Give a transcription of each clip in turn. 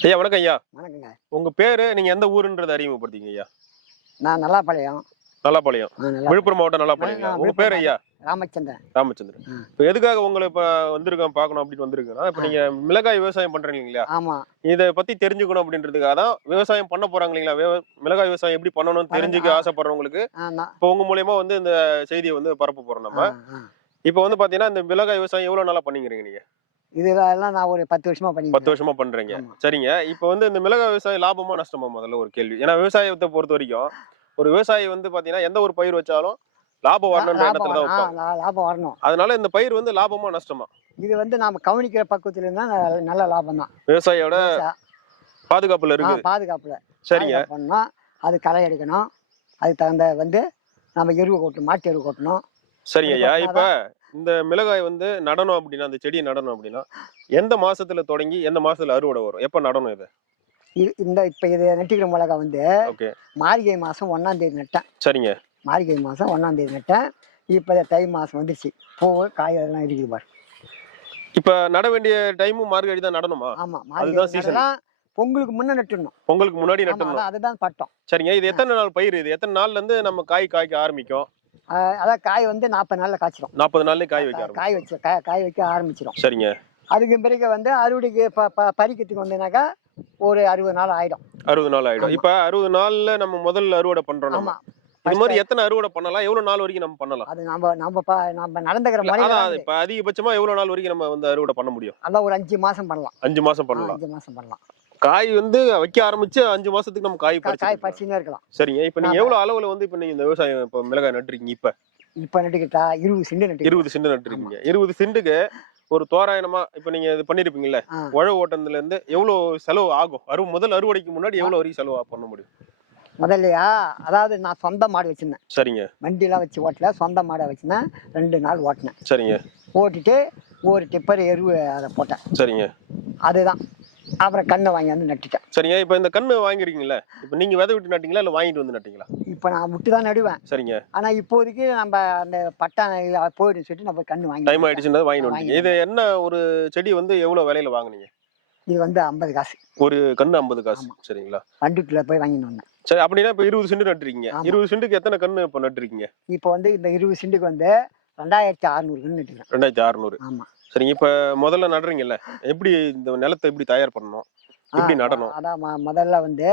ஐயா வணக்கம் ஐயா வணக்கங்க. உங்க பேரு நீங்க எந்த ஊருன்றதை அறிமுகப்படுத்திங்க ஐயா? நான் நல்லாப்பாளையம். நல்லாப்பாளையம். ஆ, நல்லா விழுப்புரம் மாவட்டம் நல்லாப்பாளையம் ஆ, உங்க பேர் ஐயா? ராமச்சந்திரன். ராமச்சந்திரன். ஆ. இப்ப எதுக்காக உங்களை இப்ப வந்திருக்கோம் பார்க்கணும் அப்படின்னு வந்திருக்கேன்னா இப்ப நீங்க மிளகாய் விவசாயம் பண்றீங்க இல்லையா? ஆமா. இதை பத்தி தெரிஞ்சுக்கணும் அப்படின்றதுக்காக தான் விவசாயம் பண்ண போறாங்க இல்லைங்களா? விவ- மிளகாய் விவசாயம் எப்படி பண்ணணும்னு தெரிஞ்சுக்க. ஆசைப்படுறவங்களுக்கு ஆ, நான் இப்போ உங்க மூலியமா வந்து இந்த செய்தியை வந்து பரப்ப போறோம் நம்ம. ஆ. இப்போ வந்து பாத்தீங்கன்னா இந்த மிளகாய் விவசாயம் எவ்வளவு நாளா பண்ணிக்கிறீங்க நீங்க? இதெல்லாம் நான் ஒரு பத்து வருஷமா பண்ணி பத்து வருஷமா பண்றீங்க. சரிங்க. இப்போ வந்து இந்த மிளகாய் விவசாயம் லாபமா நஷ்டமா முதல்ல ஒரு கேள்வி. ஏன்னா விவசாயத்தை பொறுத்த வரைக்கும் ஒரு விவசாயி வந்து பாத்தீங்கன்னா எந்த ஒரு பயிர் வச்சாலும் லாபம் தான் வரணும். ஆ, வைப்பாங்க. லா- லாபம் வரணும். அதனால இந்த பயிர் வந்து லாபமா நஷ்டமா? இது வந்து நாம கவனிக்கிற பக்கத்துல இருந்தா நல்ல- லாபம் தான். விவசாயியோட பாதுகாப்புல இருக்கு. பாதுகாப்புல. சரிங்க. அது களை எடுக்கணும். அதுக்கு தகுந்த வந்து நம்ம எருவு கொட்டணும் மாட்டு எருவு கொட்டணும். சரிங்க ஐயா. இப்ப இந்த மிளகாய் வந்து நடணும் அப்படின்னா அந்த செடியை நடணும் அப்படின்னா எந்த மாசத்துல தொடங்கி எந்த மாசத்துல அறுவடை வரும்? எப்ப நடணும் இது? இந்த இப்ப இது நெட்டிக்கிற மிளகா வந்து ஓகே. மார்கழி மாசம் ஒன்னாம் தேதி நட்டேன். சரிங்க. மார்கழி மாசம் ஒன்னாம் தேதி நட்டேன். இப்போ தை மாசம் வந்துருச்சு. பூ காய் அதெல்லாம் இருக்குது பாரு. இப்ப நட வேண்டிய டைமும் மார்கழி தான் நடணுமா? ஆமா அதுதான். நடலாம். பொங்கலுக்கு முன்ன நட்டுடணும். பொங்கலுக்கு முன்னாடி நட்டணும் அதுதான் பட்டம். சரிங்க. இது எத்தனை நாள் பயிர் இது? எத்தனை நாள்ல இருந்து நம்ம காய் காய்க்க ஆரம்பிக்கும்? அதான் காய் வந்து நாற்பது நாள்ல காய்ச்சிரும். நாற்பது நாள்லயே காய் வைக்க காய் வச்சு காய் காய் வைக்க ஆரம்பிச்சிரும். சரிங்க. அதுக்கு பிறகு வந்து அறுவடைக்கு ப ப- பறிக்கிறதுக்கு வந்தீங்கன்னாக்கா ஒரு அறுபது நாள் ஆயிடும். அறுபது நாள் ஆயிடும். இப்ப அறுபது நாள்ல நம்ம முதல்ல அறுவடை பண்றோம் நம்ம. ஆமா. இது மாதிரி எத்தனை அறுவடை பண்ணலாம்? எவ்வளவு நாள் வரைக்கும் நம்ம பண்ணலாம்? அது நம்ம நம்ம நம்ம நடந்துக்கிற முறை அதான். இப்ப அதிகபட்சமா எவ்வளவு நாள் வரைக்கும் நம்ம வந்து அறுவடை பண்ண முடியும்? அதான் ஒரு அஞ்சு மாசம் பண்ணலாம். அஞ்சு மாசம் பண்ணலாம். அஞ்சு மாசம் பண்ணலாம். காய் வந்து வைக்க ஆரம்பிச்சு அஞ்சு மாசத்துக்கு நம்ம காய் காய் பறிச்சு பறிச்சுன்னே இருக்கலாம். சரிங்க. இப்ப நீங்க. எவ்வளவு அளவுல வந்து இப்ப நீங்க இந்த விவசாயம் இப்ப மிளகாய் நட்டுருக்கீங்க இப்ப? இப்ப நட்டுக்கிட்டா இருபது செண்டு நட்டு இருபது செண்டு நட்டுருக்கீங்க. இருபது செண்டுக்கு ஒரு தோராயமா இப்ப நீங்க இது பண்ணிருப்பீங்கல்ல. உழவு ஓட்டத்துல இருந்து எவ்வளவு செலவு ஆகும்? அறுவ முதல் அறுவடைக்கு முன்னாடி எவ்வளவு வரைக்கும் செலவு பண்ண முடியும்? முதல்லையா? அதாவது நான் சொந்த மாடு வச்சிருந்தேன். சரிங்க. வண்டிலாம் வச்சு ஓட்டல. சொந்த மாடை வச்சிருந்தேன். ரெண்டு நாள் ஓட்டினேன். சரிங்க. ஓட்டிட்டு ஒரு டிப்பர் எருவு அதை போட்டேன். சரிங்க. அதுதான். அப்புறம் கண்ணை வாங்கி வந்து நட்டுட்டேன். சரிங்க இப்ப இந்த கண்ணு வாங்கிருக்கீங்கல்ல இப்ப நீங்க விதை விட்டு நட்டீங்களா இல்ல வாங்கிட்டு வந்து நட்டீங்களா? இப்போ நான் விட்டு தான் நடுவேன். சரிங்க. ஆனால் இப்போதைக்கு நம்ம அந்த பட்டா போயிடுன்னு சொல்லிட்டு நம்ம கண்ணு வாங்கி டைம் ஆயிடுச்சுன்னா வாங்கிட்டு வாங்கி வந்துட்டீங்க இது என்ன ஒரு செடி வந்து எவ்வளவு விலையில வாங்குனீங்க? இது வந்து ஐம்பது காசு. ஒரு கண்ணு ஐம்பது காசு. ஆமா. சரிங்களா? வண்டிக்குள்ள போய் வாங்கிட்டு வந்தேன். சரி அப்படின்னா இப்ப இருபது சென்ட் நட்டுருக்கீங்க. ஆமா. இருபது சென்ட்டுக்கு எத்தனை கண்ணு இப்ப நட்டுருக்கீங்க? இப்போ வந்து இந்த இருபது சென்ட்டுக்கு வந்து ரெண்டாயிரத்தி அறநூறு கன்று நட்டுக்கிறேன் ரெண்டாயிரத்தி அறுநூறு. ஆமாம் சரிங்க இப்ப முதல்ல நடுறீங்கல்ல எப்படி இந்த நிலத்தை எப்படி தயார் பண்ணணும்? எப்படி நடணும்? அதான் முதல்ல வந்து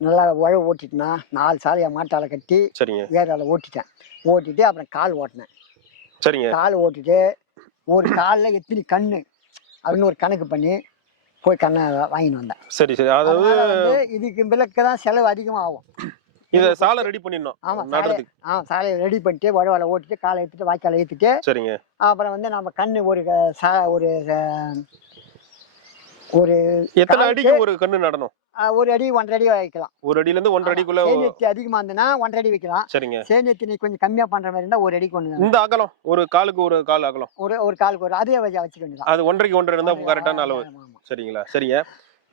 நல்லா உழவு ஓட்டிட்டுனா நாலு சாலையை மாட்டால கட்டி சரிங்க. ஏரியாவில் ஓட்டிட்டேன். ஓட்டிட்டு அப்புறம் கால் ஓட்டினேன். சரிங்க. கால் ஓட்டிட்டு ஒரு காலில் எத்தனை கண்ணு அப்படின்னு ஒரு கணக்கு பண்ணி போய் கண்ணை வாங்கிட்டு வந்தேன். சரி சரி. அதாவது இதுக்கு விளக்கு தான் செலவு அதிகமாக ஆகும் இத சாலை ரெடி பண்ணிடணும். ஆமா சாலை நடுறதுக்கு. ஆ சாலையை ரெடி பண்ணிட்டு உழவால ஓட்டிட்டு காலை ஏற்றிட்டு வாய்க்காலை ஏற்றிட்டு சரிங்க. அப்புறம் வந்து நம்ம கண்ணு ஒரு க- சா ஒரு அஹ், ஒரு எத்தனை அடிக்கு ஒரு கண்ணு நடணும்? அஹ், ஒரு அடி ஒன்றரை அடி வைக்கலாம். ஒரு அடியில இருந்து ஒன்றரை அடிக்குள்ள சேனியத்தி அதிகமாக இருந்ததுன்னா ஒன்றரை அடி வைக்கலாம். சரிங்க. சேனியத்தி நீ கொஞ்சம் கம்மியாக பண்ணுற மாதிரி இருந்தால் ஒரு அடிக்கு ஒன்று இந்த அகலம் ஒரு காலுக்கு ஒரு கால் அகலம். ஒரு ஒரு காலுக்கு ஒரு அதே வச்சு வச்சுக்க வேண்டியதான் அது ஒன்றரைக்கு ஒன்றரை இருந்தா கரெக்டான அளவு. ஆமா, ஆமா. சரிங்களா சரிங்க.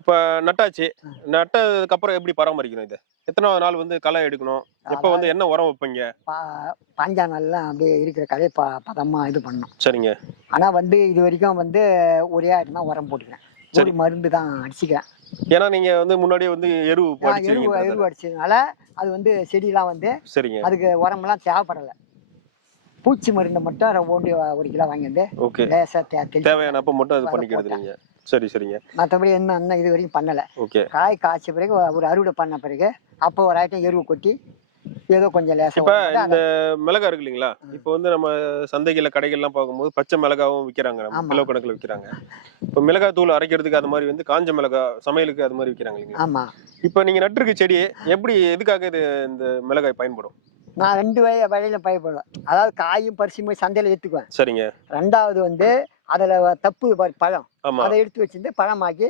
இப்ப நட்டாச்சு. நட்டதுக்கு அப்புறம் எப்படி பராமரிக்கணும் இது? எத்தனாவது நாள் வந்து களை எடுக்கணும்? எப்ப வந்து என்ன உரம் வைப்பீங்க? பாஞ்சா நாள்லாம் அப்படியே இருக்கிற கதையை ப பதமாக இது பண்ணணும் சரிங்க. ஆனால் வந்து இது வரைக்கும் வந்து ஒரே ஆயிரம் உரம் போட்டுக்கிறேன். ஒரு மருந்து தான் அடிச்சுக்கிறேன். ஏன்னா நீங்க வந்து முன்னாடியே வந்து எரு அடிச்சிருக்கீங்க எருவு அடிச்சதுனால அது வந்து செடியெல்லாம் வந்து சரிங்க. அதுக்கு உரமெல்லாம் தேவைப்படலை. பூச்சி மருந்தை மட்டும் ஒன்று ஒரு கிலோ வாங்கி வந்து ஓகே. லேசாக தே தெளி தேவையானப்ப மட்டும் அது பண்ணிக்கிறது. நீங்க சரி சரிங்க. மற்றபடி என்ன இது வரைக்கும் பண்ணலை. ஓகே. காய் காய்ச்ச பிறகு ஒரு அறுவடை பண்ண பிறகு அப்போ ஒரு ஐட்டம் எருவு கொட்டி ஏதோ கொஞ்சம் இப்ப லேசாக இந்த மிளகா இருக்கு இல்லைங்களா? இப்போ வந்து நம்ம சந்தைகள்ல கடைகள்லாம் பார்க்கும்போது பச்சை மிளகாவும் விற்கிறாங்க. கிலோ கணக்குல விற்கிறாங்க இப்போ மிளகாய் தூள் அரைக்கிறதுக்கு அது மாதிரி வந்து காஞ்ச மிளகா சமையலுக்கு அது மாதிரி விற்கிறாங்க இல்லைங்களா? ஆமாம் இப்போ நீங்க நட்டிருக்க செடி எப்படி எதுக்காக இது இந்த மிளகாய் பயன்படும்? நான் ரெண்டு வய வழியில பயப்படுவேன் அதாவது காயும் பரிசும் போய் சந்தையில் எடுத்துக்குவேன் சரிங்க. ரெண்டாவது வந்து அதில் தப்பு பழம். அதை எடுத்து வச்சிருந்து பழமாக்கி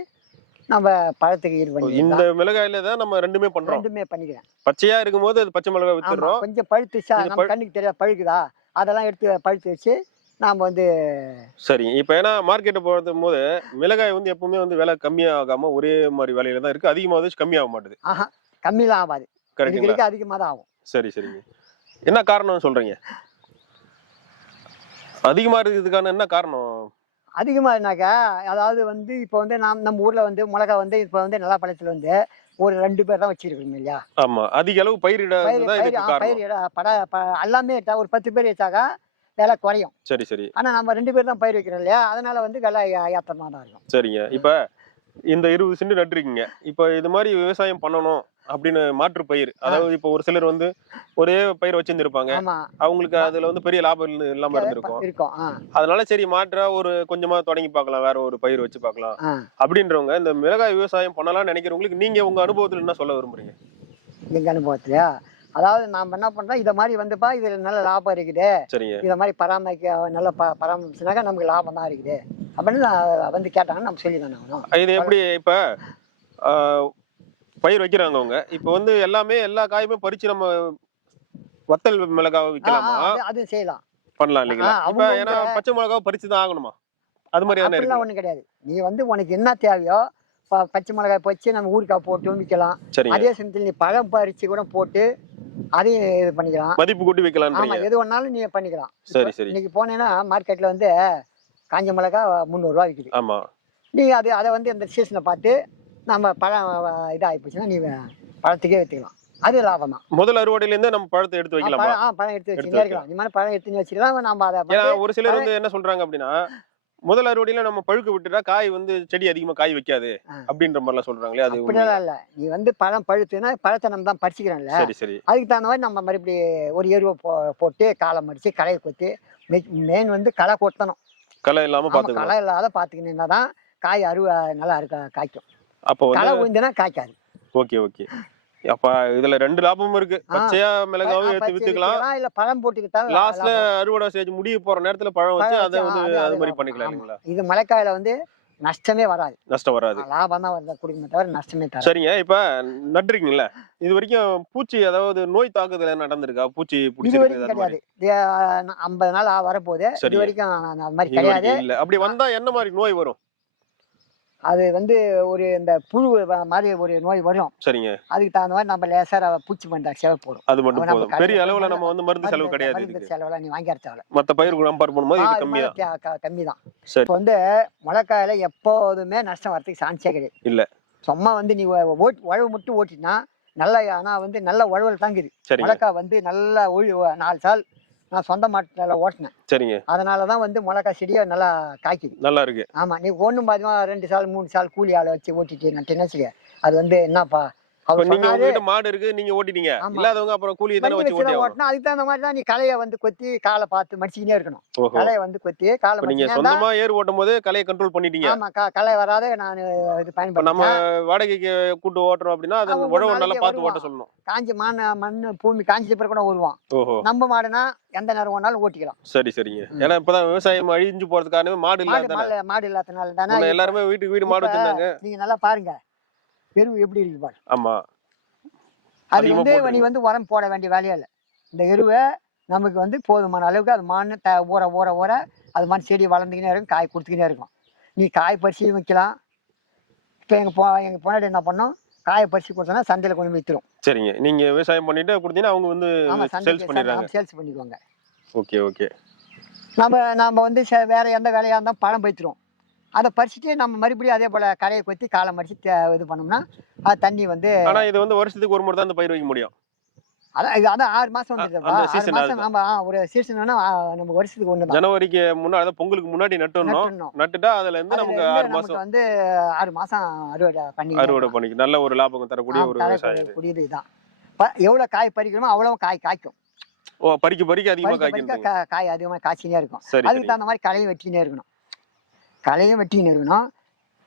நம்ம பழத்துக்கு இது பண்ணி இந்த மிளகாயில தான் நம்ம ரெண்டுமே பண்றோம். ரெண்டுமே பண்ணிக்கிறேன். பச்சையா இருக்கும்போது அது பச்சை மிளகாய் ஆமா, வித்துடுறோம். கொஞ்சம் பழுத்துச்சா? நம்ம கண்ணுக்கு தெரியாது பழுக்குதா? அதெல்லாம் எடுத்து பழுத்து வச்சு நாம் வந்து சரி இப்போ ஏன்னா மார்க்கெட்டை போகும் போது மிளகாய் வந்து எப்பவுமே வந்து விலை கம்மியாகாம ஒரே மாதிரி விலையில தான் இருக்கு. அதிகமாவது கம்மியாக மாட்டுது. ஆஹா கம்மிலாம் ஆகாது. கரெக்டுங்களா அதிகமாக தான் ஆகும். சரி சரிங்க. என்ன காரணம் சொல்றீங்க? அதிகமா இருக்கிறதுக்கான என்ன காரணம்? அதிகமாகனாக்கா அதாவது வந்து இப்போ வந்து நாம் நம்ம ஊரில் வந்து மிளகா வந்து இப்போ வந்து நிலப்பழத்தில் வந்து ஒரு ரெண்டு பேர் தான் வச்சிருக்கோம் இல்லையா? ஆமா. அதிக அளவு பயிரிட பயிர் தான் பயிர் இதுக்கு ஆ, காரணம். பயிர் இட பட எல்லாமே எடுத்தா ஒரு பத்து பேர் வச்சாக்கா விலை குறையும். சரி சரி. ஆனால் நம்ம ரெண்டு பேர் தான் பயிர் வைக்கிறோம் இல்லையா? அதனால வந்து விலை ஏற்றமாக தான் இருக்கும். சரிங்க. இப்ப இந்த இருபது சென்ட் நட்டுருக்கீங்க. இப்ப இது மாதிரி விவசாயம் பண்ணணும். அப்படின்னு மாற்று பயிர். அதாவது இப்ப ஒரு சிலர் வந்து ஒரே பயிர் வச்சிருந்திருப்பாங்க. அவங்களுக்கு அதுல வந்து பெரிய லாபம் இல்ல- இல்லாம இருந்திருக்கும். அதனால சரி மாற்றா ஒரு கொஞ்சமா தொடங்கி பார்க்கலாம் வேற ஒரு பயிர் வச்சு பார்க்கலாம். அப்படின்றவங்க இந்த மிளகாய் விவசாயம் பண்ணலாம்னு நினைக்கிறவங்களுக்கு நீங்க உங்க அனுபவத்துல என்ன சொல்ல விரும்புறீங்க? எங்கள் அனுபவத்துலையா அதாவது நாம் என்ன பண்ணுறோம் இதை மாதிரி வந்துப்பா இதில் நல்ல லாபம் இருக்குது. இதை மாதிரி பராமரிக்க நல்ல பராமரிச்சுனாக்கா நமக்கு லாபம் தான் இருக்குது. அப்படின்னு வந்து கேட்டாங்கன்னா நம்ம சொல்லி தானே இது எப்படி இப்ப பயிர் வைக்கிறாங்க அவங்க. இப்ப வந்து எல்லாமே எல்லா காயுமே பறிச்சு நம்ம வத்தல் மிளகாவை விற்கலாமா அது- செய்யலாம். பண்ணலாம் இல்லைங்களா? இப்ப ஏன்னா பச்சை மிளகாவை பறிச்சு தான் ஆகணுமா? அது மாதிரி தானே அப்படிலாம் இருக்கு. ஒன்றும் கிடையாது. நீ வந்து உனக்கு என்ன தேவையோ பச்சை மிளகாய் பறிச்சு நம்ம ஊறுகாய் போட்டு விற்கலாம் சரிங்க. அதே சமயத்தில் நீ பழம் பறிச்சு கூட போட்டு அதையும் இது பண்ணிக்கலாம். மதிப்பு கூட்டி ஆமா வைக்கலான்றீங்க எது வேணாலும் நீ பண்ணிக்கலாம். சரி சரி. இன்னைக்கு போனேன்னா மார்க்கெட்ல வந்து காஞ்ச மிளகாய் முந்நூறுரூவா விற்குது ஆமா. நீ அது அதை வந்து இந்த சீசனை பார்த்து நம்ம பழம் இதாகி போச்சுன்னா நீ பழத்துக்கே விற்றுக்கலாம் அது லாபம் தான் முதல் அறுவடையில இருந்தே நம்ம பழத்தை எடுத்து வைக்கலாமா? ஆ பழம் எடுத்து இருக்கலாம் நீ மாதிரி பழம் எடுத்து வச்சுக்கலாம் நம்ம அதை ஒரு சிலர் வந்து என்ன சொல்றாங்க அப்படின்னா முதல் அறுவடையில நம்ம பழுக்க விட்டுட்டா காய் வந்து செடி அதிகமா காய் வைக்காது. அப்படின்ற மாதிரிலாம் சொல்றாங்களே அது? அப்படியெல்லாம் இல்லை. நீ வந்து பழம் பழுத்துனா பழத்தை நம்ம தான் பறிச்சுக்கிறோம்ல. சரி சரி. அதுக்கு தகுந்த மாதிரி நம்ம மறுபடி ஒரு எருவை போட்டு காலை மடிச்சு களையை கொத்தி மெயின் வந்து களை கொத்தணும். களை இல்லாம ஆமா, பாத்துக்கலாம் களை இல்லாத பார்த்துக்கினா தான் காய் அருவ நல்லா இருக்க காய்க்கும். அப்போ களை உந்துனா காய்க்காது. Okay okay. அப்ப இதுல ரெண்டு லாபமும் இருக்கு. பச்சையா மிளகாவும் எடுத்து வித்துக்கலாம். இல்ல பழம் போட்டுக்கிட்டாலும் லா- லாஸ்ட்ல. அறுவடை ஸ்டேஜ் முடிய போற நேரத்துல பழம் வச்சு அதை வந்து அது- மாதிரி. பண்ணிக்கலாம் இது மழைக்காயில வந்து நஷ்டமே வராது. நஷ்டம் வராது. லாபம் தான் வருது. கொடுக்குமே தவிர நஷ்டமே தராது. சரிங்க. இப்ப நட்டுறீங்கல்ல இது வரைக்கும் பூச்சி அதாவது நோய் தாக்குதல் நடந்திருக்கா? பூச்சி பிடிச்சிருக்கு கிடையாது. ஐம்பது நாள் வரப்போகுது. இது. வரைக்கும் அது மாதிரி கிடையாது. இல்ல. அப்படி வந்தா என்ன மாதிரி நோய் வரும்? அது வந்து ஒரு இந்த புழு மாதிரி ஒரு நோய் வரும். சரிங்க. அதுக்கு தகுந்த மாதிரி நம்ம லேசாக பூச்சி மருந்து செலவு போடும். அது மட்டும் பெரிய அளவுல நம்ம வந்து மருந்து செலவு கிடையாது மருந்து செலவெல்லாம் நீ வாங்கி அரைச்சாவல மத்த பயிர் கம்பேர் பண்ணும்போது இது கம்மி தான் கம்மி தான். இப்போ வந்து முளைக்காயில எப்போதுமே நஷ்டம் வரதுக்கு சான்ஸே கிடையாது. இல்ல. சும்மா வந்து நீ ஒ- ஓட் உழவு மட்டும் ஓட்டினா நல்ல ஆனா வந்து நல்ல உழவல் தாங்குது. முளைக்காய் வந்து நல்ல ஒழி நாலு சால் நான் சொந்த மாட்டில் ஓட்டினேன். சரிங்க. அதனால தான் வந்து மிளகாய் செடியை நல்லா காய்க்குது. நல்லா இருக்கு. ஆமா நீ ஒன்றும் பாதிமா ரெண்டு சால் மூணு சால் கூலி ஆளை வச்சு ஓட்டிட்டு நட்டு வச்சுக்க அது வந்து என்னப்பா நீங்க உங்ககிட்ட மாடு இருக்கு நீங்க ஓட்டிட்டீங்க. இல்லாதவங்க அப்புறம் கூலி தானே வச்சு. ஓட்டினா அதுக்கு தகுந்த மாதிரி தான் நீ களையை வந்து கொத்தி காலை பார்த்து மடிச்சுக்கினே இருக்கணும். களையை வந்து கொத்தி காலை நீங்க சொந்தமா ஏர் ஓட்டும் போது கலையை கண்ட்ரோல் பண்ணிட்டீங்க. ஆமா க- களை வராத நான் இது இப்ப நம்ம வாடகைக்கு கூட்டு ஓட்டுறோம் அப்படின்னா அது உழவு நல்லா பார்த்து ஓட்ட. சொல்லணும். காஞ்சி மண் மண் பூமி காஞ்சி பிறகு கூட வருவான் ஓஹோ. நம்ம மாடுனா எந்த நேரம் வேணாலும் ஓட்டிக்கலாம். சரி சரிங்க. ஏன்னா இப்பதான் விவசாயம் அழிஞ்சு போறது காரணமே மாடு இல்லாத மாடு இல்லாதனால தானே எல்லாருமே வீட்டுக்கு வீடு மாடு வச்சிருந்தாங்க. நீங்க நல்லா பாருங்க. எருவு எப்படி இருக்கு பாரு ஆமா. அது வந்து நீ. வந்து உரம் போட வேண்டிய வேலையே இல்லை. இந்த எருவை நமக்கு வந்து போதுமான அளவுக்கு அது மண் த ஊற ஊற ஊற அது மாதிரி செடி வளர்ந்துக்கினே இருக்கும் காய் கொடுத்துக்கினே இருக்கும். நீ காய் பறிச்சு வைக்கலாம். இப்போ எங்கள் போ எங்கள் பொண்ணாடி என்ன பண்ணோம்? காயை பறிச்சு கொடுத்தோன்னா சந்தையில் கொண்டு விற்றுரும் சரிங்க. நீங்க விவசாயம் பண்ணிட்டு கொடுத்தீங்கன்னா அவங்க வந்து சேல்ஸ் பண்ணிடுறாங்க. சேல்ஸ் பண்ணிக்குவாங்க. Okay okay. நம்ம நம்ம வந்து வேற எந்த வேலையாக இருந்தாலும் பழம் பறிச்சிரும் அதை பறிச்சுட்டு நம்ம மறுபடியும் அதே போல் கடையை கொத்தி காலை மடிச்சு தே- இது பண்ணோம்னா அது தண்ணி வந்து ஆனா இது வந்து வருஷத்துக்கு ஒரு முறை தான் பயிர் வைக்க முடியும். அதான் இது அதான் ஆறு மாதம் வந்துடுதுப்பா அந்த ஆறு season மாதம் அதுதான். நம்ம ஆ, ஒரு சீசன் வேணா நம்ம வருஷத்துக்கு ஒன்று ஜனவரிக்கு முன்னாடி அதாவது பொங்கலுக்கு முன்னாடி நட்டுறணும். நட்டுட்டா அதுல இருந்து நமக்கு ஆறு மாசம் வந்து ஆறு மாசம் அறுவடை பண்ணி அறுவடை பண்ணிக்க நல்ல ஒரு லாபம் தரக்கூடிய ஒரு விவசாயம் கூடியது இதுதான் எவ்வளவு காய் பறிக்கணுமோ அவ்வளவு காய் காய்க்கும். ஓ பறிக்க பறிக்க அதிகமா பறிக்க பறிக்க காய்க்கின்றீங்க. கா- காய் அதிகமாக காய்ச்சினே இருக்கும். அதுக்கு தகுந்த மாதிரி களையும் வெட்டினே இருக்கணும். களையும் வெட்டினே இருக்கணும்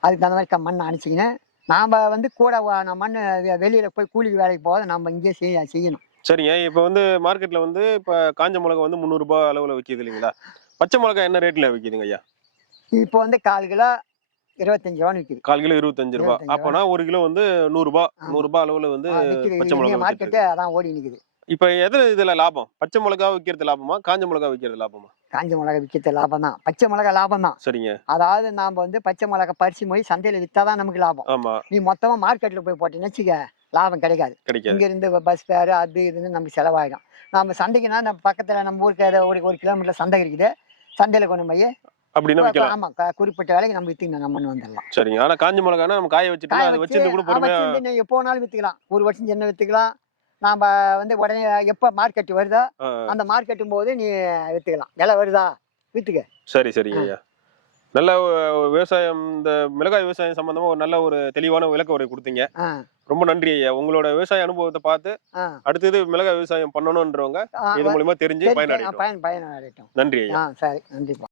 அதுக்கு தகுந்த மாதிரி மண்ணை அணைச்சிக்கின்னு. நாம் வந்து கூட மண் வெளியில போய் கூலிக்கு வேலைக்கு போகாத நம்ம இங்கேயே செய்ய செய்யணும். சரிங்க இப்ப வந்து மார்க்கெட்ல வந்து இப்ப காஞ்ச மிளகா வந்து முந்நூறு ரூபாய் அளவுல விக்குது இல்லைங்களா? பச்சை மிளகா என்ன ரேட்ல விக்குதுங்க ஐயா? இப்போ வந்து கால் கிலோ இருபத்தஞ்சு ரூபான்னு விற்கிது கால் கிலோ இருபத்தஞ்சு ரூபாய் 25 அப்பனா ஒரு கிலோ வந்து நூறு ரூபாய் ஆமா. நூறு ரூபாய் அளவுல வந்து விற்கிது பச்சை மிளகா மார்க்கெட்டே அதான் ஓடி நிற்குது இப்ப எதுல இதுல லாபம்? பச்சை மிளகா விக்கிறது லாபமா? காஞ்ச மிளகா விக்கிறது லாபமா? காஞ்ச மிளகா விற்கிறது லாபம் தான் பச்சை மிளகா லாபம் தான் சரிங்க. அதாவது நாம் வந்து பச்சை மிளகா பறிச்சு போய் சந்தையில் விற்றா தான் நமக்கு லாபம். ஆமா. நீ மொத்தமாக மார்க்கெட்டில் போய் போட்டீங்கன்னு வச்சுக்க லாபம் கிடைக்காது. இங்க இருந்து பஸ் ஃபேர் அது இதுன்னு நமக்கு செலவாயிடும். நம்ம சந்தைக்குனா நம்ம பக்கத்தில் நம்ம ஊருக்கு ஒரு ஒரு கிலோமீட்டர் சந்தை இருக்குது. சந்தையில் கொண்டு போய் அப்படின்னா ஆமா குறிப்பிட்ட வேலைக்கு நம்ம வித்துக்கணும் நம்ம வந்துடலாம். சரிங்க. ஆனா காஞ்சி மிளகானா நம்ம காய வச்சுட்டு வச்சு கூட வேணாலும் வித்துக்கலாம். ஒரு வருஷம் சின்ன வித்துக்கலாம். நாம வந்து உடனே எப்ப மார்க்கெட் வருதோ அந்த மார்க்கெட்டும் போது நீ வித்துக்கலாம். விலை வருதா? வித்துக்க. சரி சரிங்க ஐயா. நல்ல விவசாயம் இந்த மிளகாய் விவசாயம் சம்பந்தமா ஒரு நல்ல ஒரு தெளிவான விளக்க உரை கொடுத்தீங்க. ரொம்ப நன்றி ஐயா. உங்களோட விவசாய அனுபவத்தை பார்த்து. அடுத்தது மிளகாய் விவசாயம் பண்ணணுன்றவங்க ஆ, இது மூலியமா தெரிஞ்சு சரி, சரி, பயனடையட்டும். பயன் நன்றி ஐயா. சரி. நன்றிப்பா